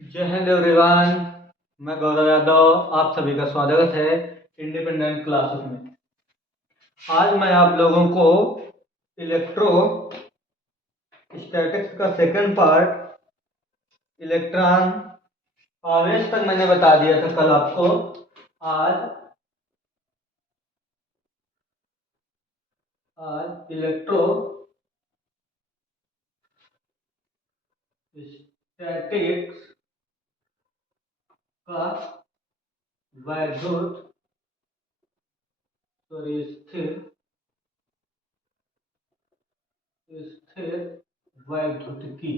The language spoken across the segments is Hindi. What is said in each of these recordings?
जय हिंद एवरीवन। मैं गौरव यादव, आप सभी का स्वागत है इंडिपेंडेंट क्लासेस में। आज मैं आप लोगों को इलेक्ट्रो स्टैटिक्स का सेकंड पार्ट इलेक्ट्रॉन आवेश तक मैंने बता दिया था कल आपको। आज इलेक्ट्रो स्टैटिक्स का वैद्युत स्थिर स्थिर वैद्युतिकी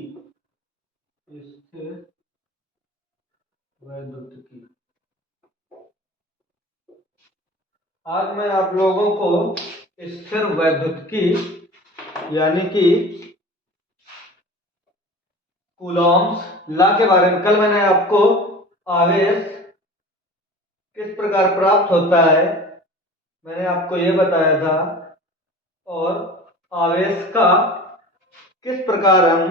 स्थिर वैद्युतिकी। आज मैं आप लोगों को स्थिर वैद्युतिकी यानी कि कूलॉम्स लॉ के बारे में, कल मैंने आपको आवेश किस प्रकार प्राप्त होता है मैंने आपको ये बताया था, और आवेश का किस प्रकार हम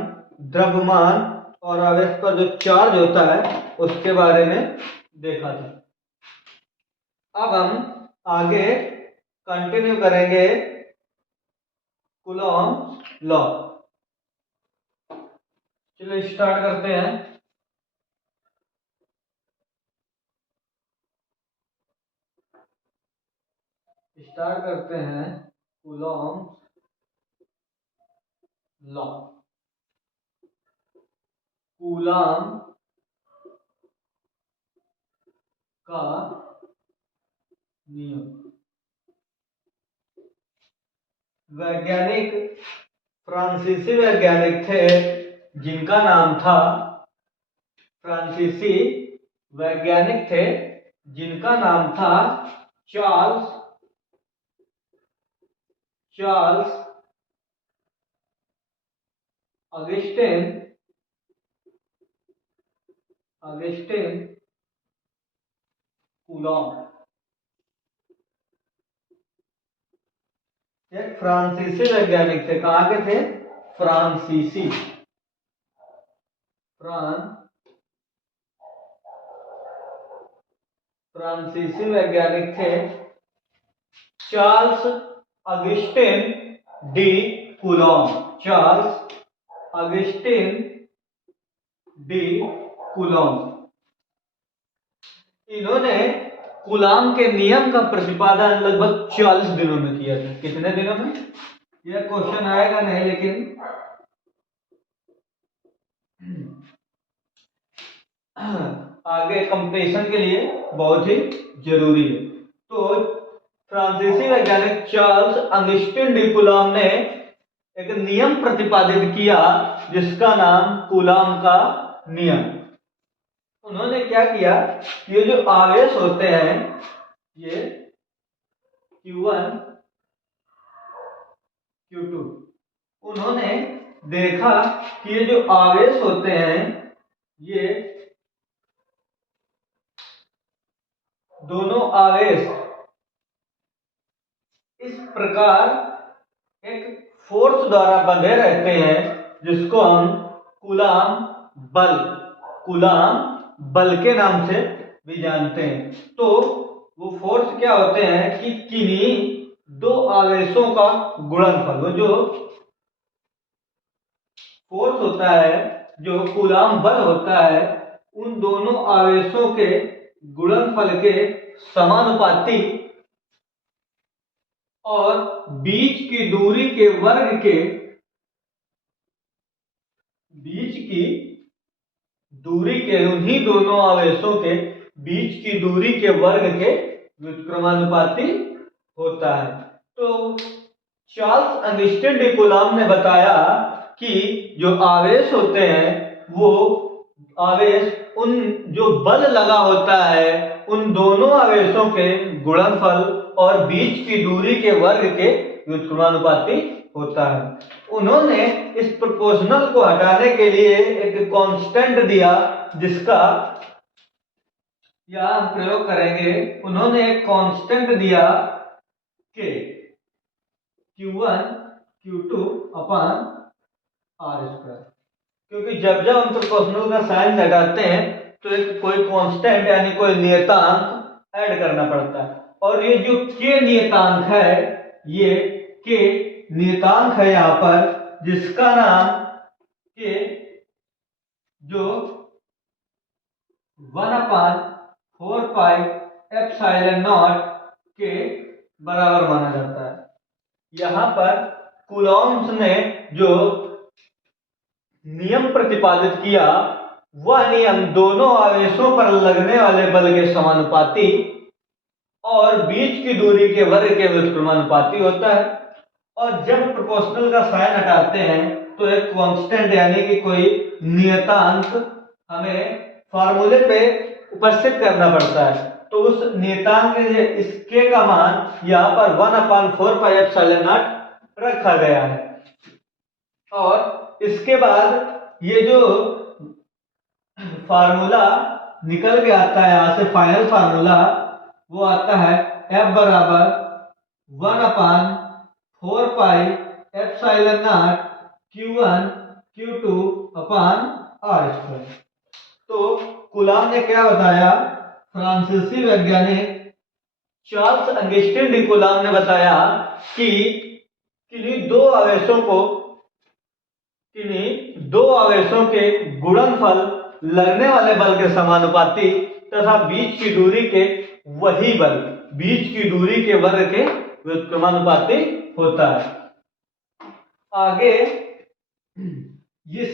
द्रव्यमान और आवेश पर जो चार्ज होता है उसके बारे में देखा था। अब हम आगे कंटिन्यू करेंगे कूलॉम्स लॉ। चलिए स्टार्ट करते हैं। Coulomb's law. कूलॉम का नियम। वैज्ञानिक फ्रांसीसी वैज्ञानिक थे जिनका नाम था फ्रांसीसी वैज्ञानिक थे जिनका नाम था Charles Charles Augustine Augustine Coulomb. एक फ्रांसीसी वैज्ञानिक थे। कहाँ के थे? फ्रांसीसी फ्रांसीसी वैज्ञानिक थे Charles Augustine D Coulomb. Charles Augustine D Coulomb. इन्होंने कूलॉम के नियम का प्रतिपादन लगभग 40 दिनों में किया था। कितने दिनों में? यह क्वेश्चन आएगा नहीं, लेकिन आगे कंपटीशन के लिए बहुत ही जरूरी है। तो फ्रांसीसी वैज्ञानिक चार्ल्स अगस्टिन डी कूलॉम ने एक नियम प्रतिपादित किया जिसका नाम कूलॉम का नियम। उन्होंने क्या किया, ये जो आवेश होते हैं, ये Q1 Q2, उन्होंने देखा कि ये जो आवेश होते हैं ये दोनों आवेश इस प्रकार एक फोर्स द्वारा बंधे रहते हैं जिसको हम कूलॉम बल के नाम से भी जानते हैं। तो वो फोर्स क्या होते हैं कि किन्हीं दो आवेशों का गुणनफल। वो जो फोर्स होता है, जो कूलॉम बल होता है, उन दोनों आवेशों के गुणनफल के समानुपाती और बीच की दूरी के उन्हीं दोनों आवेशों के बीच की दूरी के वर्ग के व्युत्क्रमानुपाती होता है। तो चार्ल्स अगस्टिन डी कूलॉम ने बताया कि जो आवेश होते हैं वो आवेश उन जो बल लगा होता है उन दोनों आवेशों के गुणनफल और बीच की दूरी के वर्ग के व्युत्क्रमानुपाती होता है। उन्होंने इस प्रोपोर्शनल को हटाने के लिए एक कांस्टेंट दिया जिसका यहां हम प्रयोग करेंगे। उन्होंने एक कांस्टेंट दिया के Q1 Q2 अपॉन R²। क्योंकि जब जब हम प्रोपोर्शनल का साइन लगाते हैं तो एक कोई कांस्टेंट यानी कोई नियतांक ऐड करना पड़ता है। और ये जो के नियतांक है, ये के नियतांक है यहाँ पर, जिसका नाम के जो 1/4πε0 के बराबर माना जाता है। यहाँ पर कूलॉम्स ने जो नियम प्रतिपादित किया, वह नियम दोनों आवेशों पर लगने वाले बल के समानुपाती और बीच की दूरी के वर्ग के व्युत्क्रमानुपाती होता है। और जब प्रोपोर्शनल का साइन हटाते हैं तो एक कांस्टेंट यानी कि कोई नियतांक हमें फार्मूले पे उपस्थित करना पड़ता है। तो उस नियतांक इसके का मान यहाँ पर 1/4πε0 रखा गया है। और इसके बाद ये जो फार्मूला निकल के आता है, यहाँ से फाइनल फार्मूला वो आता है F बराबर 1/4πε0 Q1 Q2 अपान R²। तो कूलॉम ने क्या बताया, फ्रांसीसी वैज्ञानिक चार्ल्स अंगस्टीन डी कूलॉम ने बताया कि किन्हीं दो आवेशों के गुणनफल लगने वाले बल के समानुपाती तथा बीच की दूरी के वही बल बीच की दूरी के वर्ग के व्युत्क्रमानुपाती होता है। आगे इस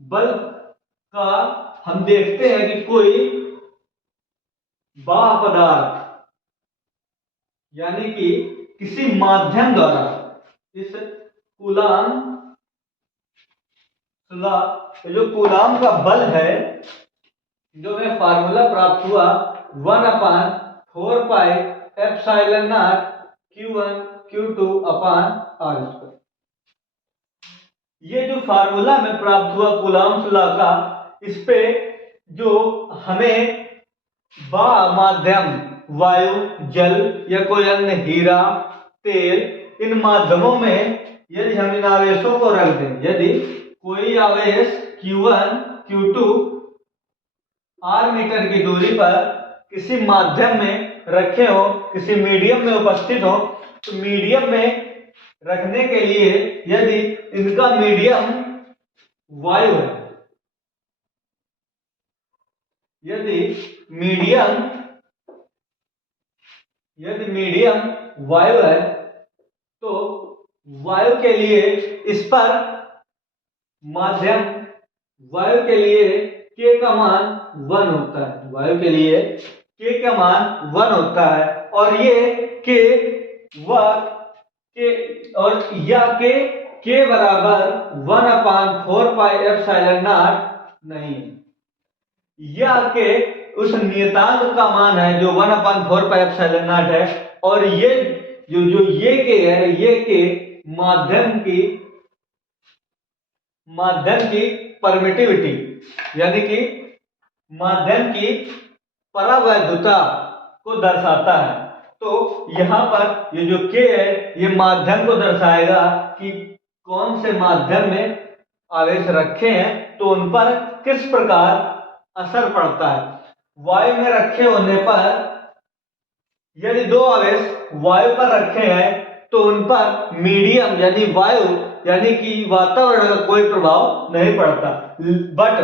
बल का हम देखते हैं कि कोई बाह्य पदार्थ यानी कि किसी माध्यम द्वारा इस कूलॉम जो कूलॉम का बल है, जो हमें फार्मूला प्राप्त हुआ 1/4πε0 Q1 Q2 अपान R²। ये जो फार्मूला में प्राप्त हुआ कूलॉम्स लॉ का, इस पे जो हमें माध्यम वायु, जल या कोई अन्य हीरा, तेल, इन माध्यमों में यदि हम इन आवेशों को रख दें, यदि कोई आवेश Q1 Q2 R मीटर की दूरी पर किसी माध्यम में रखे हो, किसी मीडियम में उपस्थित हो, तो मीडियम में रखने के लिए यदि इनका मीडियम वायु है, यदि मीडियम वायु है, तो वायु के लिए इस पर माध्यम वायु के लिए k का मान 1 होता है, वायु के लिए k का मान 1 होता है। और ये k और यह k बराबर 1/4πε0 नहीं है, यह k उस नियतांक का मान है जो 1/4πε0 है। और ये जो ये k है, ये k माध्यम की परमिटिविटी यानी कि माध्यम की परावैधुता को दर्शाता है। तो यहाँ पर ये जो k है, ये माध्यम को दर्शाएगा कि कौन से माध्यम में आवेश रखे हैं तो उन पर किस प्रकार असर पड़ता है। वायु में रखे होने पर, यदि दो आवेश वायु पर रखे हैं तो उन पर मीडियम यानी वायु यानी कि वातावरण का कोई प्रभाव नहीं पड़ता। बट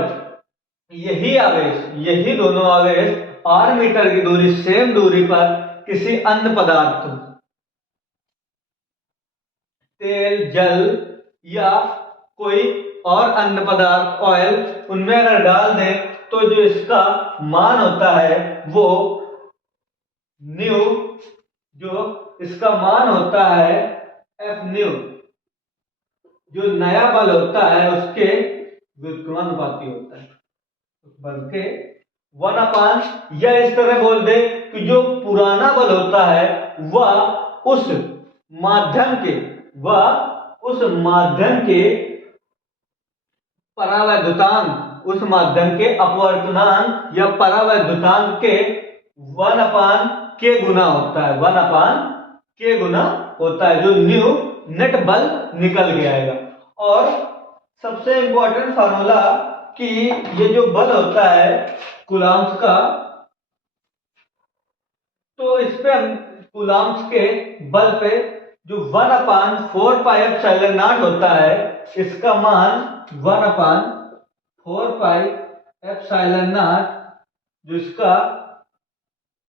यही दोनों आवेश R मीटर की दूरी, सेम दूरी पर किसी अन्य पदार्थ, तेल, जल या कोई और अन्य पदार्थ, ऑयल, उनमें अगर डाल दें तो जो इसका मान होता है वो न्यू, जो इसका मान होता है F न्यू, जो नया बल होता है उसके व्युत्क्रमानुपाती होता है। बल्कि 1 या इस तरह बोल दे कि जो पुराना बल होता है वह उस माध्यम के परावैद्युतांक, उस माध्यम के अपवर्तनांक या परावैद्युतांक के 1/k गुना होता है, 1/k गुना होता है, जो न्यू नेट बल निकल के आएगा। और सबसे इंपॉर्टेंट फार्मूला कि ये जो बल होता है कूलम्ब्स का, तो इस पे हम कूलम्ब्स के बल पे जो 1/4πε0 होता है, इसका मान 1/4πε0 जो इसका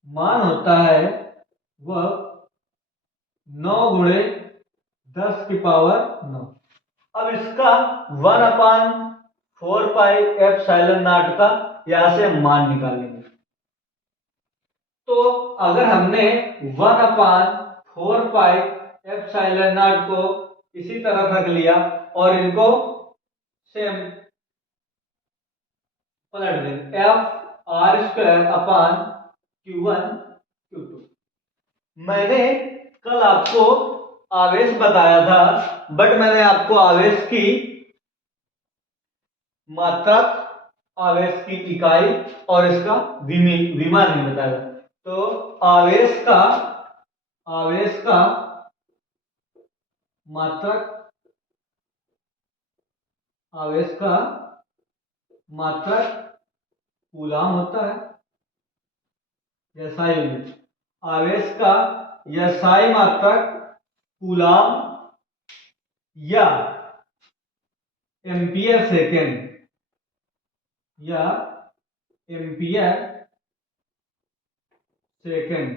मान होता है वह 9 × 10⁻⁹। अब इसका 1/4πε0 का यहां से हम मान निकालेंगे। तो अगर हमने 1/4πε0 को इसी तरफ रख लिया और इनको सेम पलट दें, F(r²/Q1Q2)। मैंने कल आपको आवेश बताया था, बट मैंने आपको आवेश की मात्रा, आवेश की इकाई और इसका विमा नहीं बताया। तो आवेश का मात्रक, कूलाम होता है, SI यूनिट। आवेश का SI मात्रक कूलाम या एम्पियर सेकेंड या एम्पियर सेकेंड।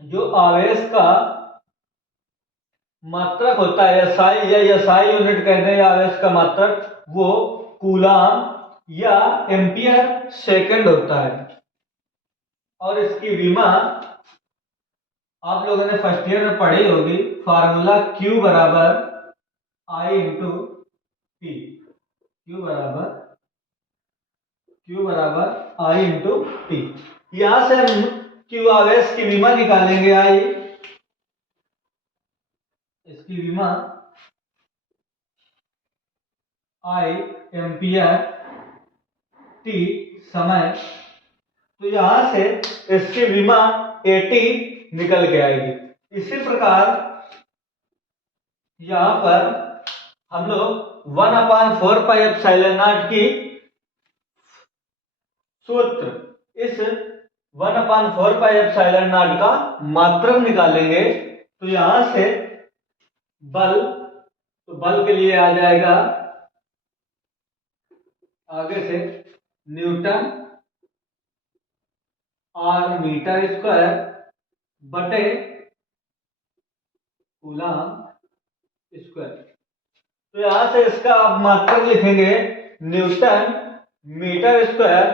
जो आवेश का मात्रक होता है SI या SI यूनिट कहते हैं आवेश का मात्रक, वो कूलाम या एम्पियर सेकेंड होता है। और इसकी विमा आप लोगों ने फर्स्ट ईयर में पढ़ी होगी, फार्मूला Q बराबर I इंटू P। Q बराबर I इंटू P। यहां से हम Q आवेश की विमा निकालेंगे, I इसकी विमा I एम्पियर, T समय। तो यहां से इसकी विमा 80 निकल के आएगी। इसी प्रकार यहां पर हम लोग 1/4πε0 की सूत्र, इस 1/4πε0 का मात्रक निकालेंगे। तो यहां से बल, तो बल के लिए आ जाएगा आगे से न्यूटन R मीटर स्क्वायर बटे कूलाम स्क्वायर। तो यहां से इसका आप मात्रक लिखेंगे न्यूटन मीटर स्क्वायर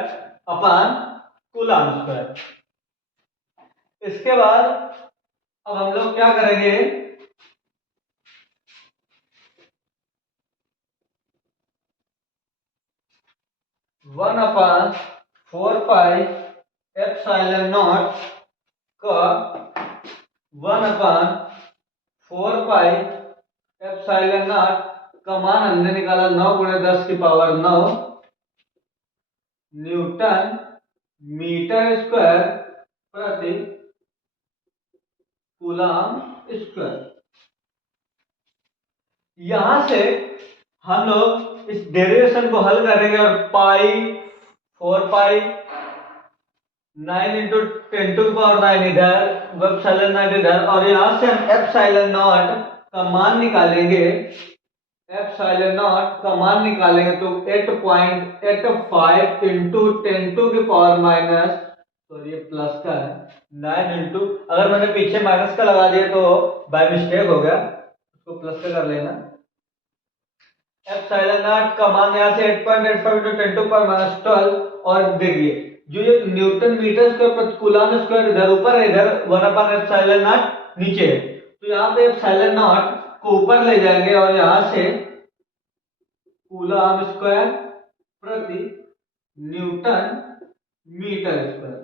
अपान कूलाम स्क्वायर। इसके बाद अब हम लोग क्या करेंगे, वन अपान 4πε0 का 1/4πε0 का मान हमने निकाला 9 × 10⁻⁹ न्यूटन मीटर स्क्वायर प्रति कूलाम स्क्वायर। यहां से हम लोग इस डेरिवेशन को हल करेंगे और 4π9 × 10⁹ इधर, ε0 इधर, और यहां से हम ε0 का मान निकालेंगे। तो 8.85 × 10⁻⁻, तो ये प्लस का है 9 इंटू, अगर मैंने पीछे माइनस का लगा दिया तो बाय मिस्टेक हो गया, उसको प्लस का कर लेना। ε0 का मान यहाँ से 8.85 × 10⁻12। और देखिए जो ये न्यूटन मीटर स्क्वायर प्रति कूलाम स्क्वायर इधर ऊपर है, इधर 1/ε0 नीचे है। तो यहाँ पे ε0 को ऊपर ले जाएंगे और यहाँ से कूलाम स्क्वायर प्रति न्यूटन मीटर स्क्वायर।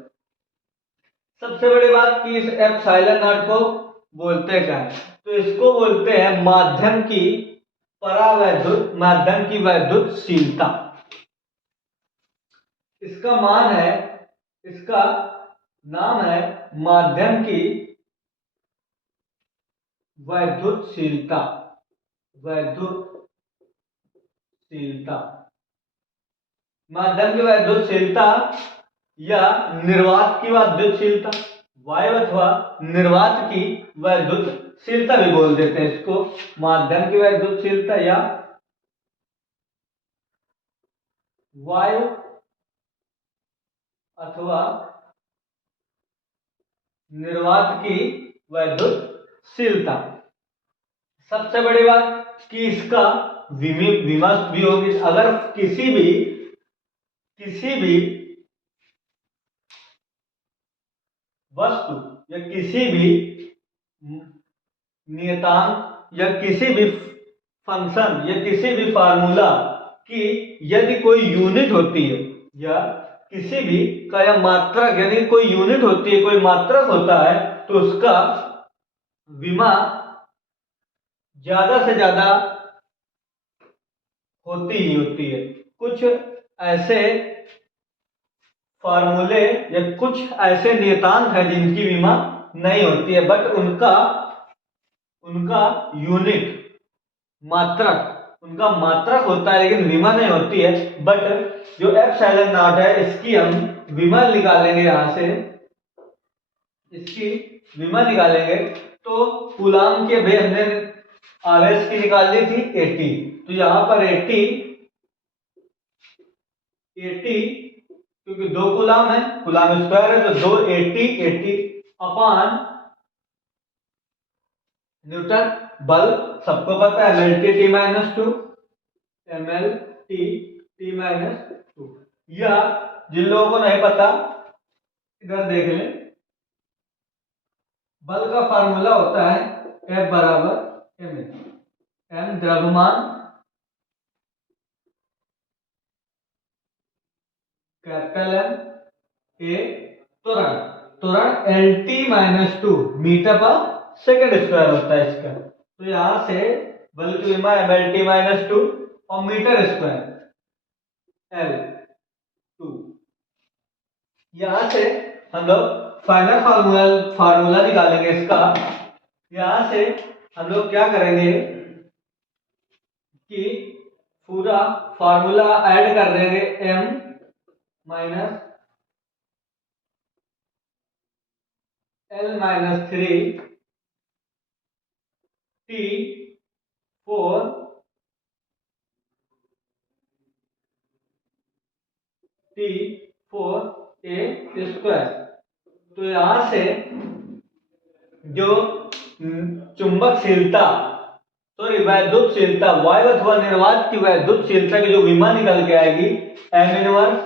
सबसे बड़ी बात कि इस ε0 को बोलते क्या है, तो इसको बोलते हैं माध्यम की परावैद्युत, माध्यम की वैद्युतशीलता। इसका मान है, इसका नाम है माध्यम की वैद्युतशीलता। वैद्युतशीलता। माध्यम की वैद्युतशीलता या निर्वात की वैद्युतशीलता, वायु अथवा निर्वात की वैद्युतशीलता भी बोल देते हैं इसको। माध्यम की वैद्युतशीलता या वायु अथवा निर्वात की वैद्युतशीलता। सबसे बड़ी बात कि इसका विमर्श भी होगी। अगर किसी भी वस्तु या किसी भी नियतांक या किसी भी फंक्शन या किसी भी फार्मूला की यदि कोई यूनिट होती है, या किसी भी का या मात्रक यानी कोई यूनिट होती है, कोई मात्रक होता है, तो उसका विमा ज्यादा से ज्यादा होती ही होती है। कुछ ऐसे फार्मूले या कुछ ऐसे नियतांक हैं जिनकी विमा नहीं होती है, बट उनका यूनिट उनका मात्रक होता है, लेकिन विमा नहीं होती है। बट जो एप्सिलॉन नॉट है, इसकी हम विमा निकालेंगे। यहां से इसकी विमा निकालेंगे तो कूलाम के भाई हमने आवेश की निकाल ली थी 80, तो यहां पर 80 क्योंकि 2 कूलाम है, कूलाम स्क्वायर है, तो 2 80 अपॉन न्यूटन। बल सबको पता है mLT T-2, mLT T-2। या जिन लोगों को नहीं पता इधर देख लें, बल का फार्मूला होता है F बराबर m। m द्रव्यमान, कैपिटल M, A त्वरण LT-2 मीटर पर सेकंड स्क्वायर होता है इसका। तो यहां से बल की विमा mLT-2 और मीटर स्क्वायर L2। यहां से हम लोग फाइनल फार्मूला निकालेंगे इसका। यहां से हम लोग क्या करेंगे कि पूरा फार्मूला ऐड कर देंगे, m minus L-3 T4 A square. तो यहां से जो चुंबकशीलता वैद्युतशीलता, वायु अथवा निर्वात की वैद्युतशीलता की जो विमा निकल के आएगी, m inverse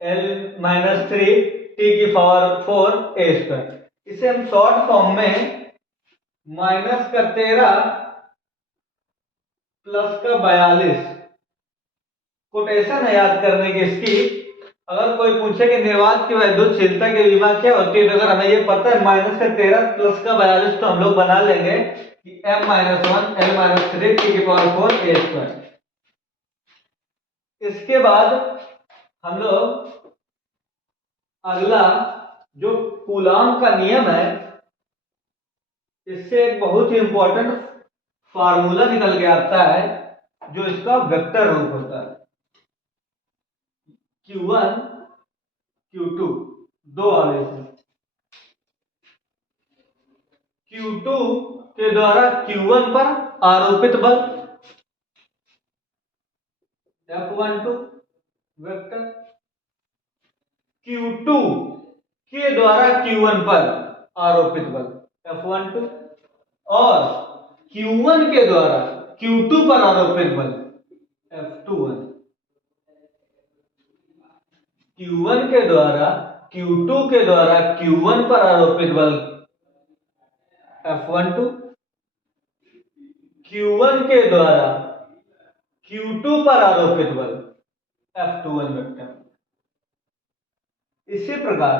L-3 T4 A square. इसे हम शॉर्ट फॉर्म में -13 +42 कोटेशन है याद करने की इसकी। अगर कोई पूछे कि निर्वात की वैद्युतशीलता की विमा क्या होती है, तो अगर हमें ये पता है -13 +42, तो हम लोग बना लेंगे कि m-1 L-3 T4 A square. इसके बाद हम लोग अगला जो कूलाम का नियम है, इससे एक बहुत ही इंपॉर्टेंट फार्मूला निकल के आता है, जो इसका वेक्टर रूप होता है। Q1 Q2 दो आवेश हैं। Q2 के द्वारा Q1 पर आरोपित बल F12 वेक्टर, Q2 के द्वारा Q1 पर आरोपित बल F12, और Q1 के द्वारा Q2 पर आरोपित बल F21। Q1 के द्वारा Q2 के द्वारा Q1 पर आरोपित बल F12, Q1 के द्वारा Q2 पर आरोपित बल F21 वेक्टर। इसी प्रकार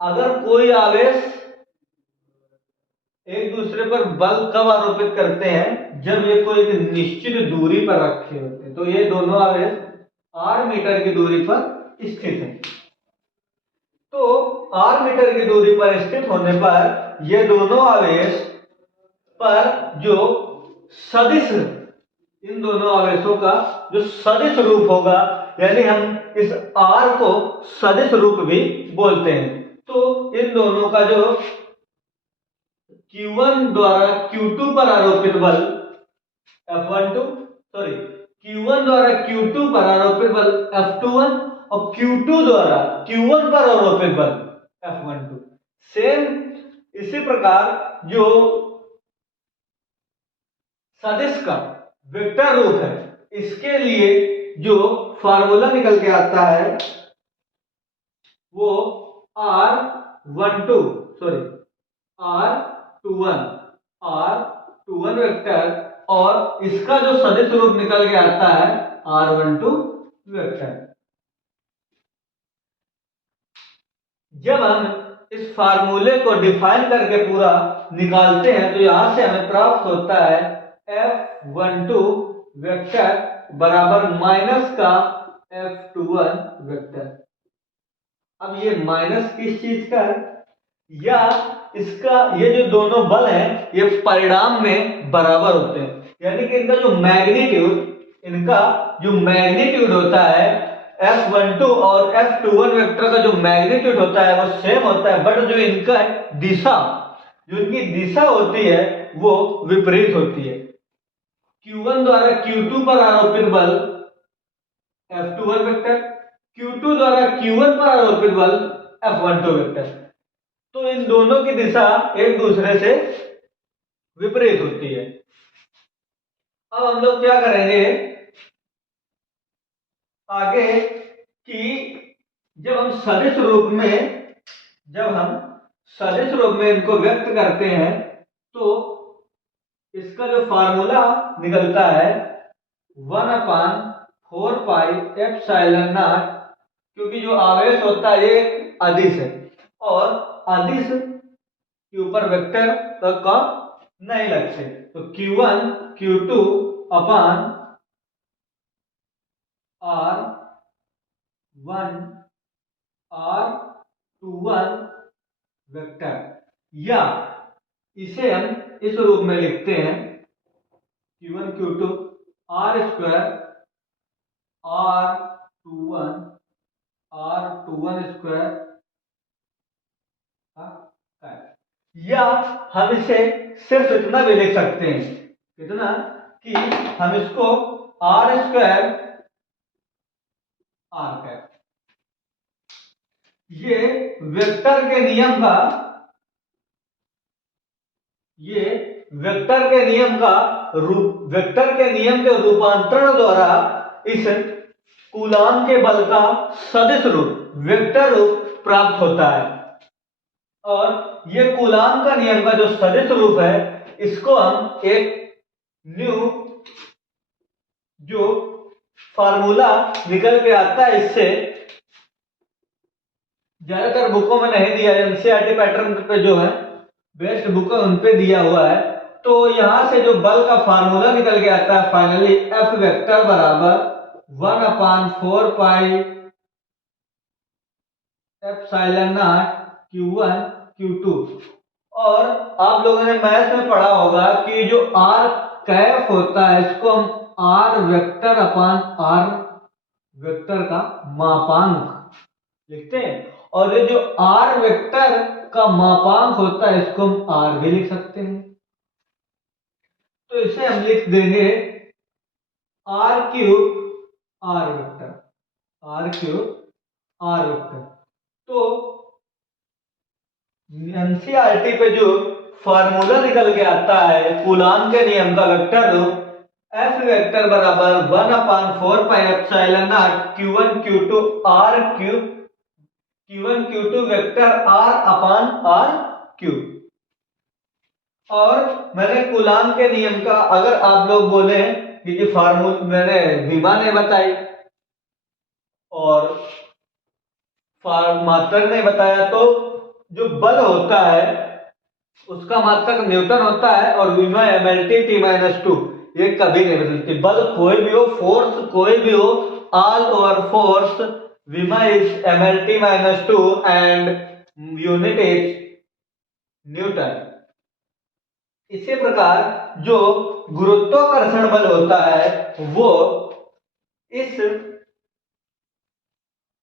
अगर कोई आवेश एक दूसरे पर बल कब आरोपित करते हैं, जब ये कोई एक निश्चित दूरी पर रखे होते हैं, तो ये दोनों आवेश r मीटर की दूरी पर स्थित है। तो r मीटर की दूरी पर स्थित होने पर ये दोनों आवेश पर जो सदिश, इन दोनों आवेशों का जो सदिश रूप होगा, यानी हम इस R को सदिश रूप भी बोलते हैं। तो इन दोनों का जो Q1 द्वारा Q2 पर आरोपित बल Q1 द्वारा Q2 पर आरोपित बल F21 और Q2 द्वारा Q1 पर आरोपित बल F12। सेम इसी प्रकार जो सदिश का वेक्टर रूप है, इसके लिए जो फार्मूला निकल के आता है वो R21 वेक्टर, और इसका जो सदिश रूप निकल के आता है R12 वेक्टर। जब हम इस फार्मूले को डिफाइन करके पूरा निकालते हैं तो यहां से हमें प्राप्त होता है F12 वेक्टर बराबर माइनस का F21 वेक्टर। अब ये माइनस किस चीज का है, या इसका ये जो दोनों बल हैं ये परिणाम में बराबर होते हैं, यानी कि इनका जो मैग्नीट्यूड होता है F12 और F21 वेक्टर का जो मैग्नीट्यूड होता है वो सेम होता है, बट जो इनका दिशा, जो इनकी दिशा होती है वो विपरीत होती है। Q1 द्वारा Q2 पर आरोपित बल F21 वेक्टर, Q2 द्वारा Q1 पर आरोपित बल F12 वेक्टर। तो इन दोनों की दिशा एक दूसरे से विपरीत होती है। अब हम लोग क्या करेंगे आगे कि जब हम सदिश रूप में इनको व्यक्त करते हैं तो इसका जो फार्मूला निकलता है 1/4 पाई एप्सिलॉन नॉट, क्योंकि जो आवेश होता है ये अदिश है और अदिश के ऊपर वेक्टर का नहीं लगते, तो Q1 Q2 अपान R1 R21 वेक्टर, या इसे हम इस रूप में लिखते हैं Q1 Q2 R square R21 square, या हम इसे सिर्फ इतना भी लिख सकते हैं, कितना कि हम इसको R स्क्वायर R कैप, ये वेक्टर के नियम के रूपांतरण द्वारा इस कूलाम के बल का सदिश रूप वेक्टर रूप प्राप्त होता है। और ये कूलाम का नियम का जो सदिश रूप है इसको हम एक न्यू जो फार्मूला निकल के आता है, इससे ज्यादातर बुकों में नहीं दिया है, एनसीईआरटी पैटर्न पे जो है बेस्ट बुक है उन पे दिया हुआ है। तो यहां से जो बल का फार्मूला निकल के आता है फाइनली F वेक्टर बराबर 1/4 pi epsilon not Q1 Q2। और आप लोगों ने मैथ्स में पढ़ा होगा कि जो R कैफ होता है इसको हम R वेक्टर अपान R वेक्टर का मापांक लिखते हैं, और ये जो R वेक्टर का मापांक होता है इसको हम R भी लिख सकते हैं। तो इसे हम लिख देंगे R क्यूब R वेक्टर। तो एनसीईआरटी पे जो फार्मूला निकल के आता है कूलाम के नियम का वेक्टर रूप F वेक्टर बराबर 1/4 pi epsilon not Q1 Q2 R cube Q1 Q2 vector R upon R cube. और मैंने कूलाम के नियम का, अगर आप लोग बोले कि फार्मूला मैंने विमा ने बताई और मात्रक ने बताया, तो जो बल होता है उसका मात्रक न्यूटन होता है और विमा MLT T-2, ये कभी नहीं बदलती। बल कोई भी हो, फोर्स कोई भी हो, ऑल ओवर फोर्स विमा is MLT-2 and unit is Newton. इसी प्रकार जो गुरुत्वाकर्षण बल होता है वो इस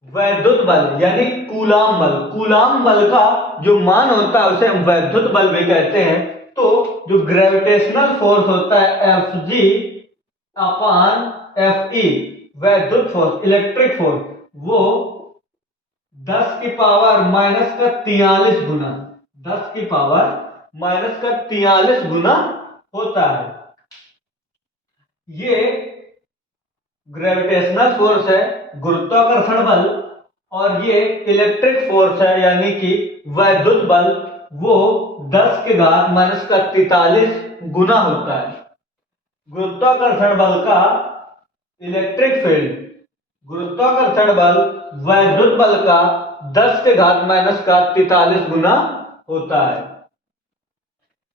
वैद्युत बल यानी कूलाम बल का जो मान होता है उसे हम वैद्युत बल भी कहते हैं। तो जो ग्रेविटेशनल फोर्स होता है Fg अपान Fe वैद्युत फोर्स इलेक्ट्रिक फोर्स वो 10 की पावर माइनस का 43 गुना 10 की पावर माइनस का 43 गुना होता है। ये ग्रेविटेशनल फोर्स है गुरुत्वाकर्षण बल और ये इलेक्ट्रिक फोर्स है यानी कि वैद्युत बल वो 10 के घात माइनस का 43 गुना होता है। गुरुत्वाकर्षण बल का इलेक्ट्रिक फील्ड गुरुत्वाकर्षण बल वैद्युत बल का 10 के घात माइनस का 43 गुना होता है।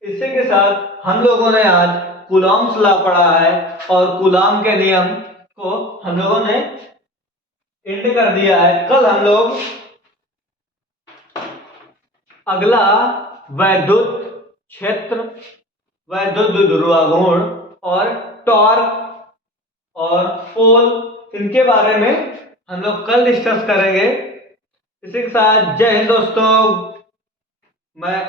इसी के साथ हम लोगों ने आज कूलॉम्स लॉ पढ़ा है और कूलॉम के नियम को हम लोगों ने एंड कर दिया है। कल हम लोग अगला वैद्युत क्षेत्र, वैद्युत द्विध्रुवाघूर्ण और टॉर्क और पोल इनके बारे में हम लोग कल डिस्कस करेंगे। इसी के साथ जय हिंद दोस्तों। मैं